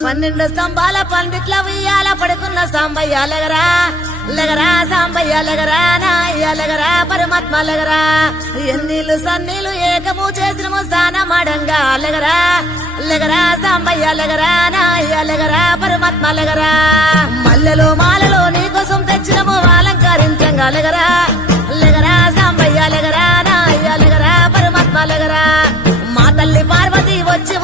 పన్నెండు స్తంభాల పండిట్ల ఉయ్యాల పడుకున్న సాంబయ్య లగరా లగరా సాంబయ్య లగరా నాయ్య లగరా పరమాత్మ లగరా. ఎన్నీళ్ళు సన్నీళ్ళు ఏకము చేసినము స్నానమాడంగా లగరా లగరా సాంబయ్య లగరా నాయ్య లగరా పరమాత్మ లగరా. మల్లెలు మాలలో నీకోసం తెచ్చినము అలంకరించంగా లగరా లగరా సాంబయ్య లగరా నాయ్య లగరా పరమాత్మ లగరా. మా తల్లి పార్వతి వచ్చి